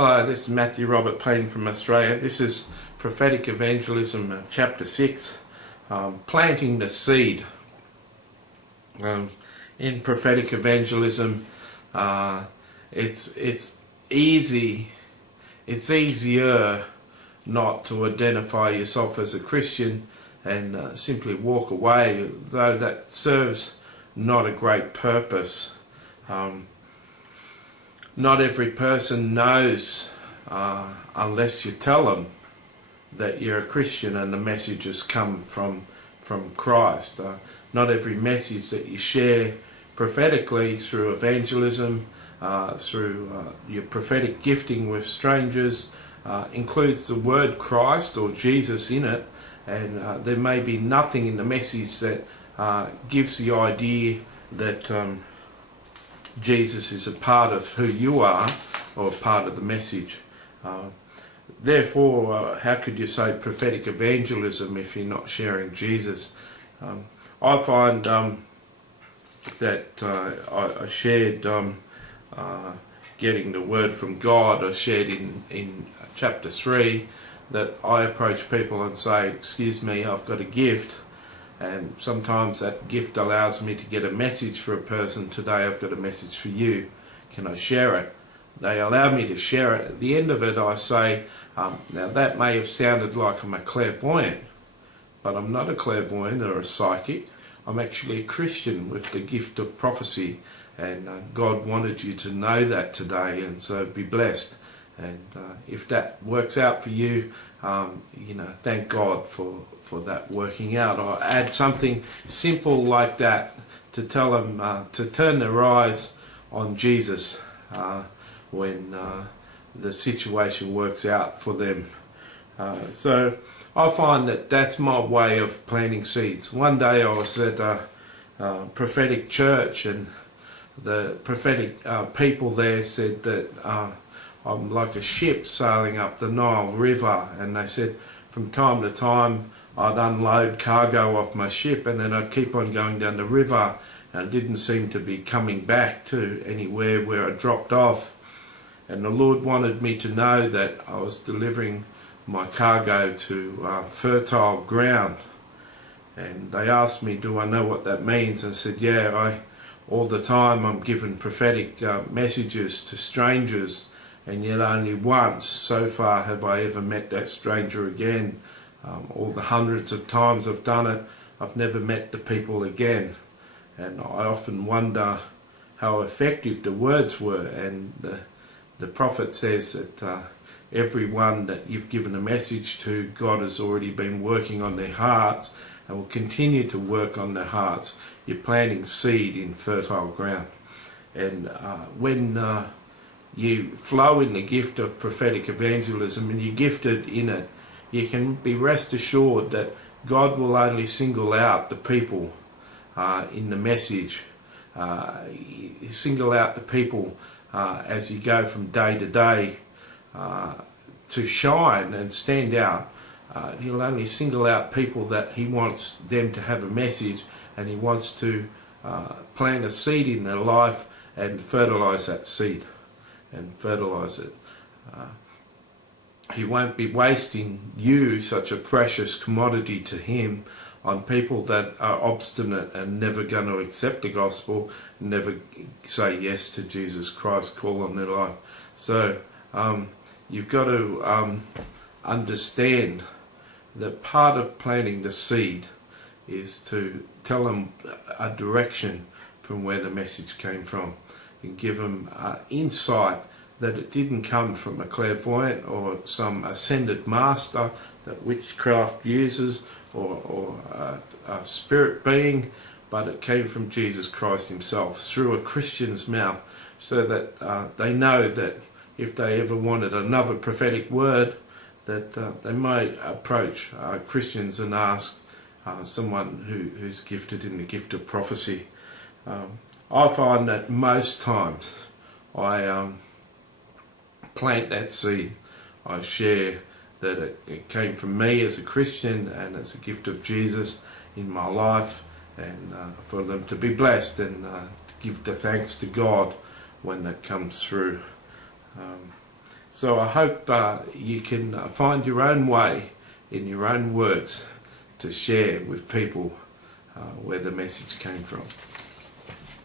Hello, this is Matthew Robert Payne from Australia. This is Prophetic Evangelism, Chapter 6, Planting the Seed. In prophetic evangelism, it's easier not to identify yourself as a Christian and simply walk away, though that serves not a great purpose. Not every person knows unless you tell them that you're a Christian and the message has come from Christ. Not every message that you share prophetically through evangelism, through your prophetic gifting with strangers, includes the word Christ or Jesus in it, and there may be nothing in the message that gives the idea that Jesus is a part of who you are or part of the message. Therefore, how could you say prophetic evangelism if you're not sharing Jesus? I find that I shared getting the word from God. I shared in chapter 3 that I approach people and say, excuse me, I've got a gift. And sometimes that gift allows me to get a message for a person. Today I've got a message for you. Can I share it? They allow me to share it. At the end of it I say, now that may have sounded like I'm a clairvoyant, but I'm not a clairvoyant or a psychic. I'm actually a Christian with the gift of prophecy, and God wanted you to know that today, and so be blessed. And if that works out for you, thank God for that working out. Or add something simple like that to tell them to turn their eyes on Jesus when the situation works out for them. So I find that that's my way of planting seeds. One day I was at a prophetic church, and the prophetic people there said that I'm like a ship sailing up the Nile River, and they said from time to time I'd unload cargo off my ship and then I'd keep on going down the river, and I didn't seem to be coming back to anywhere where I dropped off. And the Lord wanted me to know that I was delivering my cargo to fertile ground. And they asked me, do I know what that means? I said, yeah, all the time I'm giving prophetic messages to strangers, and yet only once so far have I ever met that stranger again. All the hundreds of times I've done it, I've never met the people again. And I often wonder how effective the words were. And the prophet says that everyone that you've given a message to, God has already been working on their hearts and will continue to work on their hearts. You're planting seed in fertile ground. And when you flow in the gift of prophetic evangelism and you're gifted in it, you can be rest assured that God will only single out the people in the message. Single out the people as you go from day to day to shine and stand out. He'll only single out people that he wants them to have a message, and he wants to plant a seed in their life and fertilize that seed and fertilize it. He won't be wasting you, such a precious commodity to him, on people that are obstinate and never going to accept the gospel, never say yes to Jesus Christ, call on their life. So you've got to understand that part of planting the seed is to tell them a direction from where the message came from, and give them insight that it didn't come from a clairvoyant or some ascended master that witchcraft uses, or a spirit being, but it came from Jesus Christ himself through a Christian's mouth, so that they know that if they ever wanted another prophetic word, that they may approach Christians and ask someone who's gifted in the gift of prophecy. I find that most times I plant that seed. I share that it came from me as a Christian and as a gift of Jesus in my life, and for them to be blessed and to give the thanks to God when that comes through. So I hope you can find your own way in your own words to share with people where the message came from.